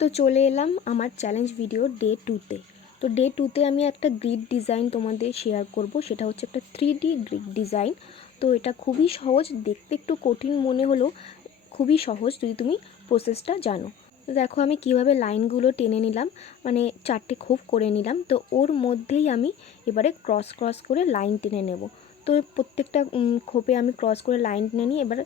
তো চলে এলাম আমার চ্যালেঞ্জ ভিডিও ডে 2তে। তো ডে 2তে আমি একটা গ্রিড ডিজাইন তোমাদের শেয়ার করব, সেটা হচ্ছে একটা 3D গ্রিড ডিজাইন। তো এটা খুবই সহজ, দেখতে একটু কঠিন মনে হলেও খুবই সহজ যদি তুমি প্রসেসটা জানো। তো দেখো আমি কিভাবে লাইনগুলো টেনে নিলাম, মানে 4টে খোপ করে নিলাম। তো ওর মধ্যেই আমি এবারে ক্রস ক্রস করে লাইন টেনে নেব। তো প্রত্যেকটা খোপে আমি ক্রস করে লাইন টেনে নিই। এবার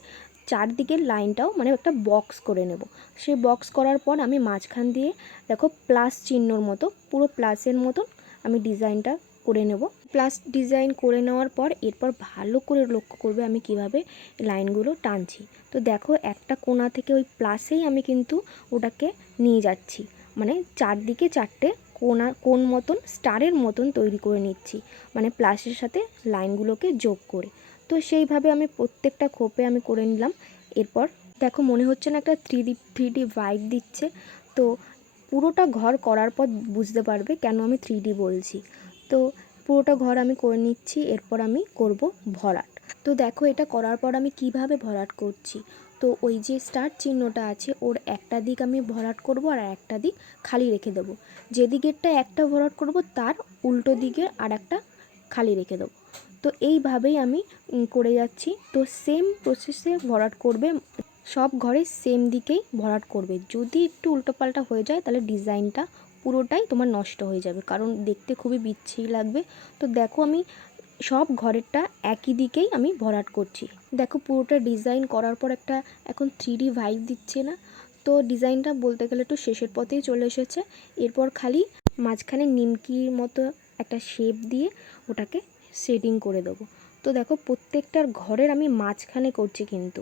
চারদিকের লাইনটাও মানে একটা বক্স করে নেব। সেই বক্স করার পর আমি মাঝখান দিয়ে দেখো প্লাস চিহ্নর মতো, পুরো প্লাসের মতন আমি ডিজাইনটা করে নেব। প্লাস ডিজাইন করে নেওয়ার পর এরপর ভালো করে লক্ষ্য করবে আমি কিভাবে লাইনগুলো টানছি। তো দেখো একটা কোণা থেকে ওই প্লাসেই আমি কিন্তু ওটাকে নিয়ে যাচ্ছি, মানে চারদিকে 4টে কোণ মতন স্টারের মতন তৈরি করে নিচ্ছি, মানে প্লাসের সাথে লাইনগুলোকে যোগ করে। তো সেইভাবে আমি প্রত্যেকটা খোপে আমি করে নিলাম। এরপর দেখো মনে হচ্ছে না একটা থ্রি ডি ভাইব দিচ্ছে। তো পুরোটা ঘর করার পর বুঝতে পারবে কেন আমি 3D বলছি। তো পুরোটা ঘর আমি করে নিচ্ছি, এরপর আমি করব ভরাট। তো দেখো এটা করার পর আমি কিভাবে ভরাট করছি। তো ওই যে স্টার চিহ্নটা আছে ওর একটা দিক আমি ভরাট করব আর একটা দিক খালি রেখে দেবো। যে দিকেরটা একটা ভরাট করব তার উল্টো দিকে আর একটা খালি রেখে দেবো। তো এইভাবেই আমি করে যাচ্ছি। তো সেম প্রসেসে ভরাট করবে, সব ঘরে সেম দিকেই ভরাট করবে। যদি একটু উল্টোপাল্টা হয়ে যায় তাহলে ডিজাইনটা পুরোটাই তোমার নষ্ট হয়ে যাবে, কারণ দেখতে খুবই বিচ্ছিরি লাগবে। তো দেখো আমি সব ঘরেরটা একই দিকেই আমি ভরাট করছি। দেখো পুরোটা ডিজাইন করার পর একটা এখন 3D ভাইব দিচ্ছে না? তো ডিজাইনটা বলতে গেলে একটু শেষের পথেই চলে এসেছে। এরপর খালি মাঝখানে নিমকির মতো একটা শেপ দিয়ে ওটাকে শেডিং করে দেবো। তো দেখো প্রত্যেকটার ঘরের আমি মাঝখানে করছি, কিন্তু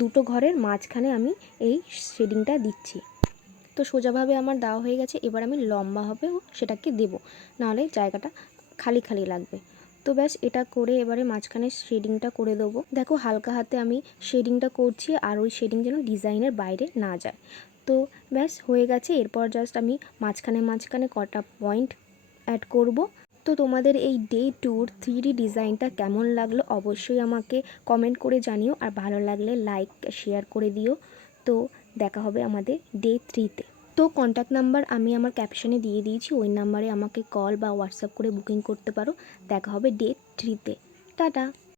দুটো ঘরের মাঝখানে আমি এই শেডিংটা দিচ্ছি। তো সোজাভাবে আমার দেওয়া হয়ে গেছে। এবার আমি লম্বাভাবেও সেটাকে দেবো, নাহলে জায়গাটা খালি খালি লাগবে। তো ব্যাস এটা করে এবারে মাঝখানে শেডিংটা করে দেবো। দেখো হালকা হাতে আমি শেডিংটা করছি, আর ওই শেডিং যেন ডিজাইনের বাইরে না যায়। তো ব্যাস হয়ে গেছে। এরপর জাস্ট আমি মাঝখানে মাঝখানে কটা পয়েন্ট অ্যাড করব। তো তোমাদের এই ডে 2 3D ডিজাইনটা কেমন লাগলো অবশ্যই আমাকে কমেন্ট করে জানিও, আর ভালো লাগলে লাইক শেয়ার করে দিও। তো দেখা হবে আমাদের ডে 3তে। তো কন্ট্যাক্ট নাম্বার আমি আমার ক্যাপশনে দিয়ে দিয়েছি, ওই নাম্বারে আমাকে কল বা হোয়াটসঅ্যাপ করে বুকিং করতে পারো। দেখা হবে ডে 3তে। টাটা।